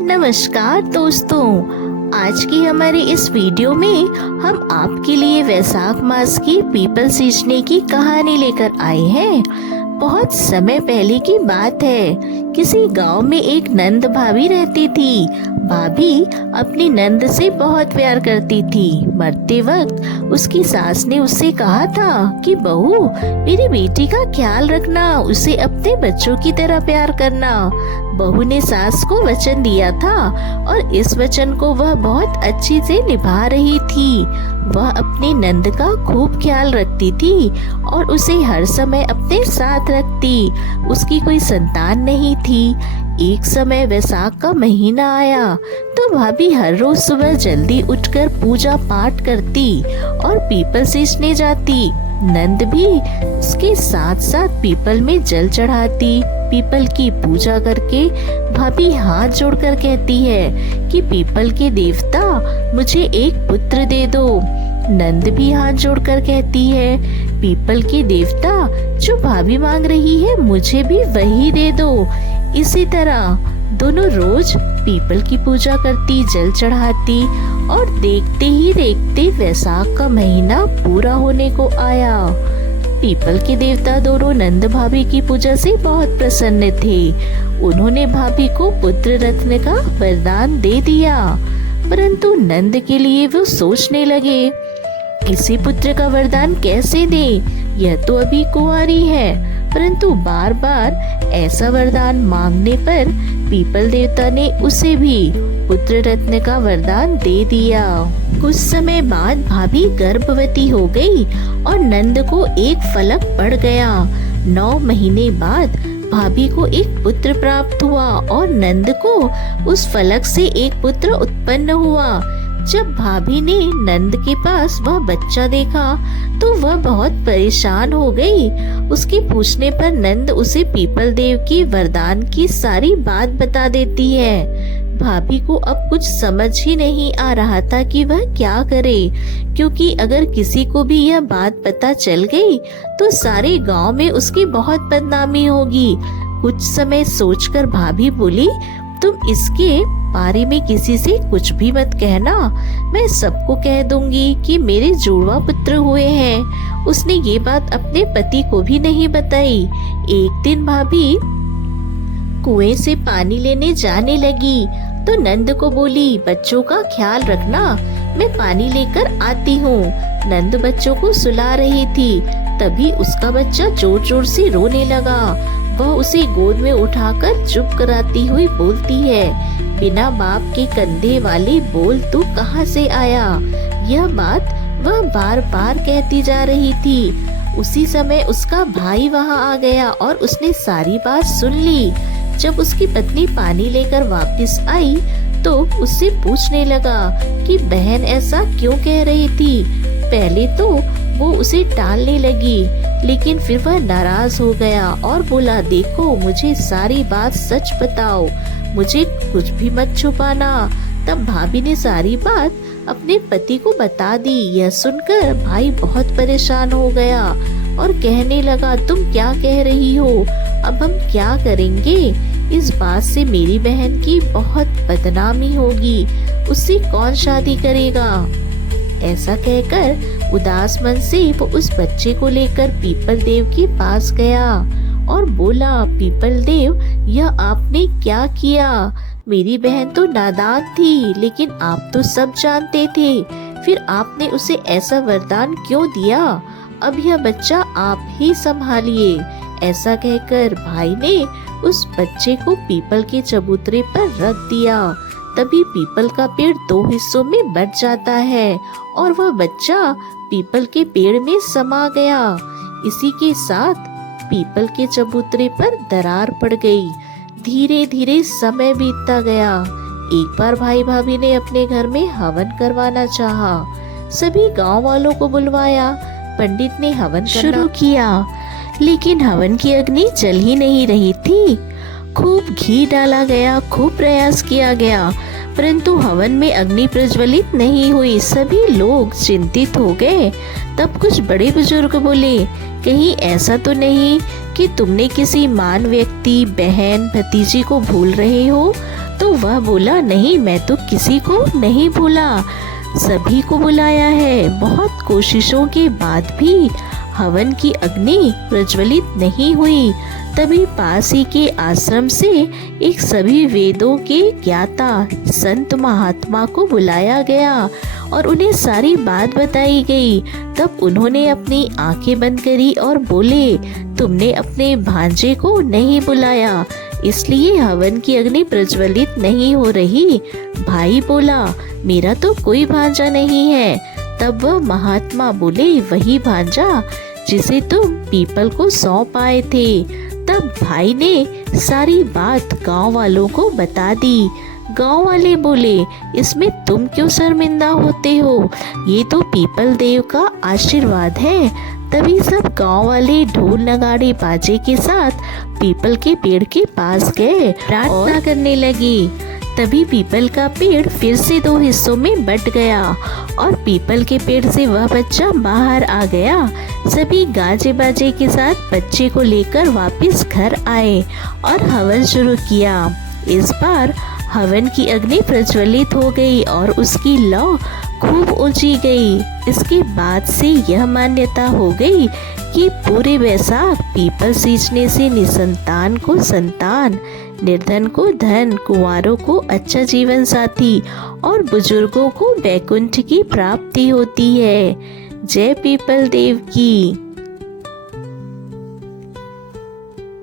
नमस्कार दोस्तों, आज की हमारी इस वीडियो में हम आपके लिए वैशाख मास की पीपल सींचने की कहानी लेकर आए हैं। बहुत समय पहले की बात है। किसी गांव में एक नंद भाभी रहती थी। भाभी अपनी नंद से बहुत प्यार करती थी। मरते वक्त उसकी सास ने उससे कहा था कि बहू, मेरी बेटी का ख्याल रखना, उसे अपने बच्चों की तरह प्यार करना। बहू ने सास को वचन दिया था और इस वचन को वह बहुत अच्छी से निभा रही थी। वह अपनी नंद का खूब ख्याल रखती थी और उसे हर समय अपने साथ रखती। उसकी कोई संतान नहीं थी। एक समय वैशाख का महीना आया तो भाभी हर रोज सुबह जल्दी उठकर पूजा पाठ करती और पीपल सींचने जाती। नंद भी उसके साथ साथ पीपल में जल चढ़ाती। पीपल की पूजा करके भाभी हाथ जोड़कर कहती है कि पीपल के देवता, मुझे एक पुत्र दे दो। नंद भी हाथ जोड़कर कहती है, पीपल के देवता, जो भाभी मांग रही है मुझे भी वही दे दो। इसी तरह दोनों रोज पीपल की पूजा करती, जल चढ़ाती और देखते ही देखते वैशाख का महीना पूरा होने को आया। पीपल के देवता दोनों नंद भाभी की पूजा से बहुत प्रसन्न थे। उन्होंने भाभी को पुत्र रत्न का वरदान दे दिया, परंतु नंद के लिए वो सोचने लगे, इसे पुत्र का वरदान कैसे दे? यह तो अभी कुंवारी है। परंतु बार बार ऐसा वरदान मांगने पर पीपल देवता ने उसे भी पुत्र रत्न का वरदान दे दिया। कुछ समय बाद भाभी गर्भवती हो गई और नंद को एक फलक पड़ गया। 9 महीने बाद भाभी को एक पुत्र प्राप्त हुआ और नंद को उस फलक से एक पुत्र उत्पन्न हुआ। जब भाभी ने नंद के पास वह बच्चा देखा तो वह बहुत परेशान हो गई। उसके पूछने पर नंद उसे पीपल देव के वरदान की सारी बात बता देती है। भाभी को अब कुछ समझ ही नहीं आ रहा था कि वह क्या करे, क्योंकि अगर किसी को भी यह बात पता चल गई तो सारे गांव में उसकी बहुत बदनामी होगी। कुछ समय सोचकर भाभी बोली, तुम इसके बारे में किसी से कुछ भी मत कहना। मैं सबको कह दूंगी कि मेरे जुड़वा पुत्र हुए हैं। उसने ये बात अपने पति को भी नहीं बताई। एक दिन भाभी कुएं से पानी लेने जाने लगी तो नंद को बोली, बच्चों का ख्याल रखना, मैं पानी लेकर आती हूँ। नंद बच्चों को सुला रही थी, तभी उसका बच्चा जोर जोर से रोने लगा। वह उसे गोद में उठाकर चुप कराती हुई बोलती है, बिना बाप के कंधे वाले बोल, तू कहाँ से आया? यह बात वह बार बार कहती जा रही थी। उसी समय उसका भाई वहाँ आ गया और उसने सारी बात सुन ली। जब उसकी पत्नी पानी लेकर वापस आई तो उससे पूछने लगा कि बहन ऐसा क्यों कह रही थी। पहले तो वो उसे टालने लगी, लेकिन फिर वह नाराज हो गया और बोला, देखो, मुझे सारी बात सच बताओ, मुझे कुछ भी मत छुपाना। तब भाभी ने सारी बात अपने पति को बता दी। यह सुनकर भाई बहुत परेशान हो गया और कहने लगा, तुम क्या कह रही हो? अब हम क्या करेंगे? इस बात से मेरी बहन की बहुत बदनामी होगी, उससे कौन शादी करेगा? ऐसा कहकर उदास मन से वो उस बच्चे को लेकर पीपल देव के पास गया और बोला, पीपल देव, यह आपने क्या किया? मेरी बहन तो नादान थी, लेकिन आप तो सब जानते थे, फिर आपने उसे ऐसा वरदान क्यों दिया? अब यह बच्चा आप ही संभालिए। ऐसा कहकर भाई ने उस बच्चे को पीपल के चबूतरे पर रख दिया। तभी पीपल का पेड़ 2 हिस्सों में बंट जाता है और वह बच्चा पीपल के पेड़ में समा गया। इसी के साथ पीपल के चबूतरे पर दरार पड़ गई। धीरे धीरे समय बीतता गया। एक बार भाई भाभी ने अपने घर में हवन करवाना चाहा। सभी गांव वालों को बुलवाया। पंडित ने हवन शुरू किया, लेकिन हवन की अग्नि जल ही नहीं रही थी। खूब घी डाला गया, खूब प्रयास किया गया, परंतु हवन में अग्नि प्रज्वलित नहीं हुई। सभी लोग चिंतित हो गए। तब कुछ बड़े बुजुर्ग बोले, कहीं ऐसा तो नहीं कि तुमने किसी महान व्यक्ति, बहन, भतीजी को भूल रहे हो? तो वह बोला, नहीं, मैं तो किसी को नहीं भूला, सभी को बुलाया है। बहुत कोशिशों के बाद भी हवन की अग्नि प्रज्वलित नहीं हुई। तभी पास ही के आश्रम से एक सभी वेदों के ज्ञाता संत महात्मा को बुलाया गया और उन्हें सारी बात बताई गई। तब उन्होंने अपनी आंखें बंद करी और बोले, तुमने अपने भांजे को नहीं बुलाया, इसलिए हवन की अग्नि प्रज्वलित नहीं हो रही। भाई बोला, मेरा तो कोई भांजा नहीं है। तब वह महात्मा बोले, वही भांजा जिसे तुम पीपल को सौंप आए थे। तब भाई ने सारी बात गांव वालों को बता दी। गांव वाले बोले, इसमें तुम क्यों शर्मिंदा होते हो, ये तो पीपल देव का आशीर्वाद है। तभी सब गांव वाले ढोल नगाड़े बाजे के साथ पीपल के पेड़ के पास गए, प्रार्थना करने लगे। तभी पीपल का पेड़ फिर से 2 हिस्सों में बट गया और पीपल के पेड़ से वह बच्चा बाहर आ गया। सभी गाजे बाजे के साथ बच्चे को लेकर वापस घर आए और हवन शुरू किया। इस बार हवन की अग्नि प्रज्वलित हो गई और उसकी लौ खूब ऊंची गई। इसके बाद से यह मान्यता हो गई कि पूरे वैशाख पीपल सींचने से निसंतान को संतान, निर्धन को धन, कुंवारों को अच्छा जीवन साथी और बुजुर्गों को वैकुंठ की प्राप्ति होती है। जय पीपल देव की।